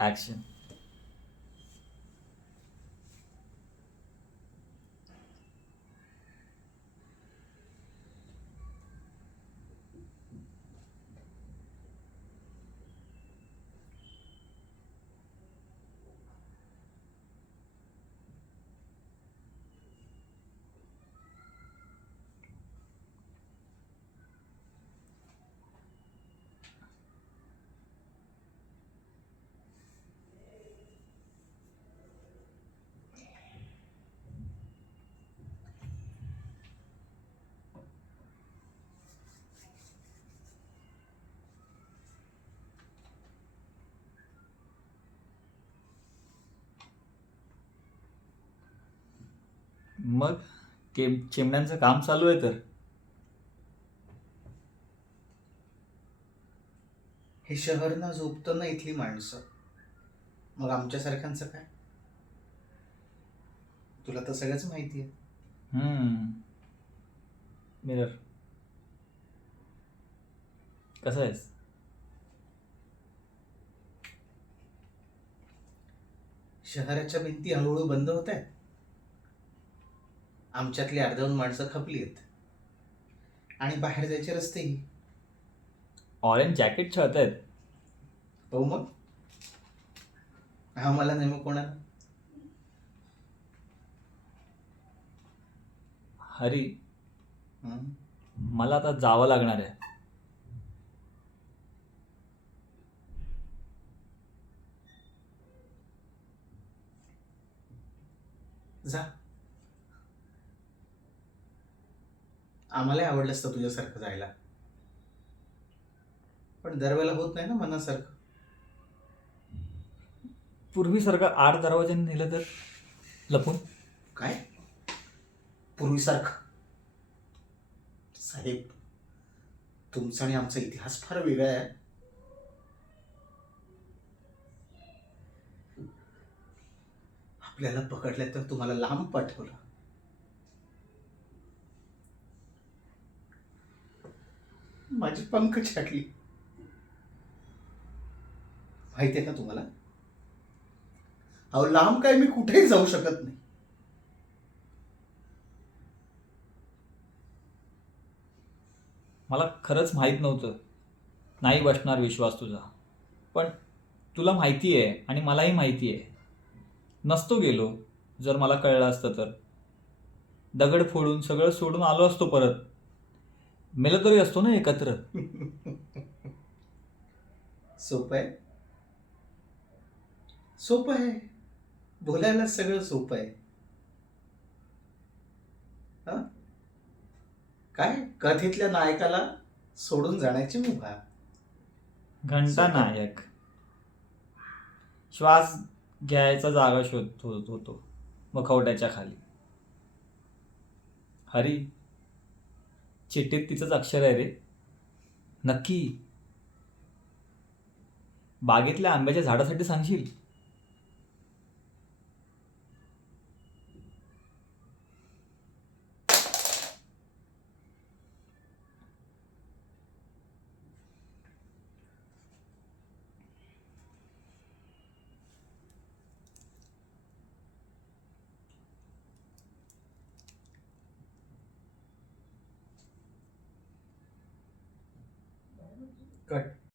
Action. मग चिमण्यांचं काम चालू आहे तर. हे शहर ना झोपतं ना इथली माणसं. मग आमच्यासारख्यांचं काय? तुला तर सगळंच माहिती आहे. मिरर, कसं आहेस? शहराच्या भिंती हळूहळू बंद होत आहेत. आमच्यातली अर्धवून माणसं खपली आहेत आणि बाहेर जायचे रस्तेही. ऑरेंज जॅकेट छळत आहेत. हो मग हा मला नाही मग कोणाला. हरी, हं? मला आता जावं लागणार आहे. जा. आम्हालाही आवडलं असतं तुझ्यासारखं जायला, पण दरवेळेला होत नाही ना मनासारखं. पूर्वीसारखं आड दरवाजाने नेलं तर लपून. काय पूर्वीसारखं? साहेब, तुमचा आणि आमचा इतिहास फार वेगळा आहे. आपल्याला पकडलं तर तुम्हाला लांब पाठवलं. माझी पंख छाटली. माहिती आहे ना तुम्हाला? अहो, लांब काय, मी कुठेही जाऊ शकत नाही. मला खरंच माहीत नव्हतं नाही बसणार विश्वास तुझा. पण तुला माहिती आहे आणि मलाही माहिती आहे. नसतो गेलो जर मला कळलं असतं तर. दगड फोडून सगळं सोडून आलो असतो परत. मेलो तरी असतो ना एकत्र. सोपं आहे. सोपं आहे. बोलायला सगळं सोपं आहे. हा, काय कथेतल्या नायकाला सोडून जाण्याची मुभा. घंटा सोपं आहे. नायक श्वास घ्यायचा जागा शोधत होतो मुखवट्याच्या खाली. हरी, चिठ्ठीत तिचंच अक्षर आहे रे. नक्की बागेतल्या आंब्याच्या झाडासाठी सांगशील? कट.